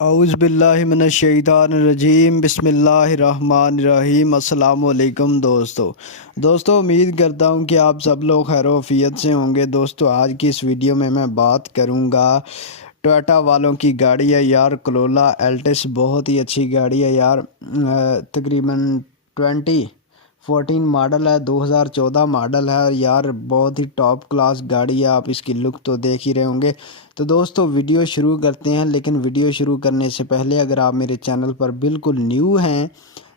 औज़ुबिल्लाहिमिनश्शैतानिर्रजीम बिस्मिल्लाहिर्रहमानिर्रहीम। अस्सलामु अलैकुम दोस्तों उम्मीद करता हूँ कि आप सब लोग खैर-ओ-आफ़ियत से होंगे। दोस्तों आज की इस वीडियो में मैं बात करूँगा टोयोटा वालों की गाड़ी है यार, करोला एल्टिस बहुत ही अच्छी गाड़ी है यार। तकरीबन 2014 मॉडल है, 2014 मॉडल है और यार बहुत ही टॉप क्लास गाड़ी है। आप इसकी लुक तो देख ही रहे होंगे। तो दोस्तों वीडियो शुरू करते हैं, लेकिन वीडियो शुरू करने से पहले अगर आप मेरे चैनल पर बिल्कुल न्यू हैं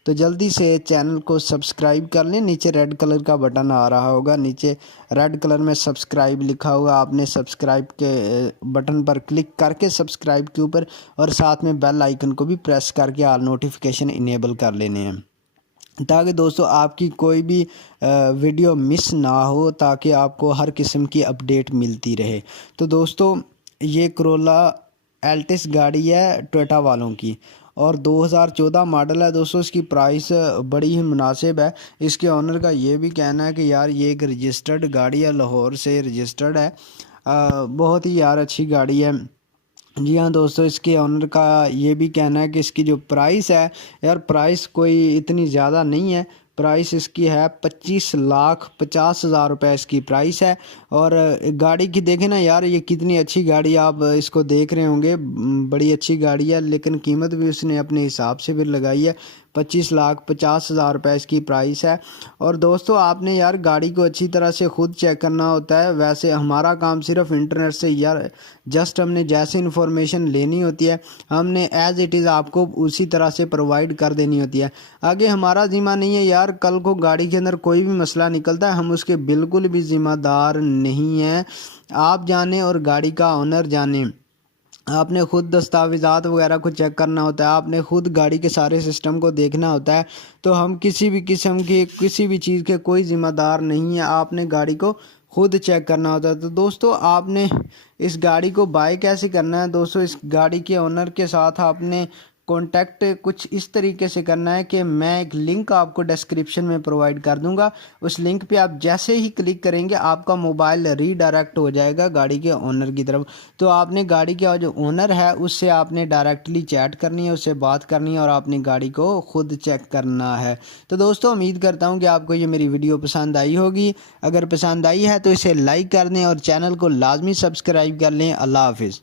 तो जल्दी से चैनल को सब्सक्राइब कर लें। नीचे रेड कलर का बटन आ रहा होगा, नीचे रेड कलर में सब्सक्राइब लिखा हुआ, आपने सब्सक्राइब के बटन पर क्लिक करके सब्सक्राइब के ऊपर और साथ में बेल आइकन को भी प्रेस करके ऑल नोटिफिकेशन इनेबल कर लेने हैं, ताकि दोस्तों आपकी कोई भी वीडियो मिस ना हो, ताकि आपको हर किस्म की अपडेट मिलती रहे। तो दोस्तों ये करोला एल्टिस गाड़ी है टोयोटा वालों की और 2014 मॉडल है। दोस्तों इसकी प्राइस बड़ी ही मुनासिब है। इसके ऑनर का ये भी कहना है कि यार ये एक रजिस्टर्ड गाड़ी है, लाहौर से रजिस्टर्ड है। बहुत ही यार अच्छी गाड़ी है। जी हाँ दोस्तों, इसके ऑनर का ये भी कहना है कि इसकी जो प्राइस है यार, प्राइस कोई इतनी ज़्यादा नहीं है। प्राइस इसकी है 25,50,000 रुपये इसकी प्राइस है। और गाड़ी की देखें ना यार, ये कितनी अच्छी गाड़ी, आप इसको देख रहे होंगे, बड़ी अच्छी गाड़ी है। लेकिन कीमत भी उसने अपने हिसाब से फिर लगाई है। 25,50,000 रुपये इसकी प्राइस है। और दोस्तों आपने यार गाड़ी को अच्छी तरह से ख़ुद चेक करना होता है। वैसे हमारा काम सिर्फ इंटरनेट से यार जस्ट हमने जैसे इन्फॉर्मेशन लेनी होती है, हमने एज़ इट इज़ आपको उसी तरह से प्रोवाइड कर देनी होती है। आगे हमारा ज़िम्मा नहीं है यार, कल को गाड़ी के अंदर कोई भी मसला निकलता है हम उसके बिल्कुल भी ज़िम्मेदार नहीं हैं। आप जाने और गाड़ी का ओनर जाने, आपने ख़ुद दस्तावेज़ात वगैरह को चेक करना होता है, आपने ख़ुद गाड़ी के सारे सिस्टम को देखना होता है। तो हम किसी भी किस्म की किसी भी चीज़ के कोई ज़िम्मेदार नहीं है, आपने गाड़ी को खुद चेक करना होता है। तो दोस्तों आपने इस गाड़ी को बाय कैसे करना है, दोस्तों इस गाड़ी के ओनर के साथ आपने कांटेक्ट कुछ इस तरीके से करना है कि मैं एक लिंक आपको डिस्क्रिप्शन में प्रोवाइड कर दूंगा। उस लिंक पे आप जैसे ही क्लिक करेंगे आपका मोबाइल रीडायरेक्ट हो जाएगा गाड़ी के ओनर की तरफ। तो आपने गाड़ी का जो ओनर है उससे आपने डायरेक्टली चैट करनी है, उससे बात करनी है और आपने गाड़ी को खुद चेक करना है। तो दोस्तों उम्मीद करता हूँ कि आपको ये मेरी वीडियो पसंद आई होगी। अगर पसंद आई है तो इसे लाइक कर दें और चैनल को लाजमी सब्सक्राइब कर लें। अल्लाह हाफिज़।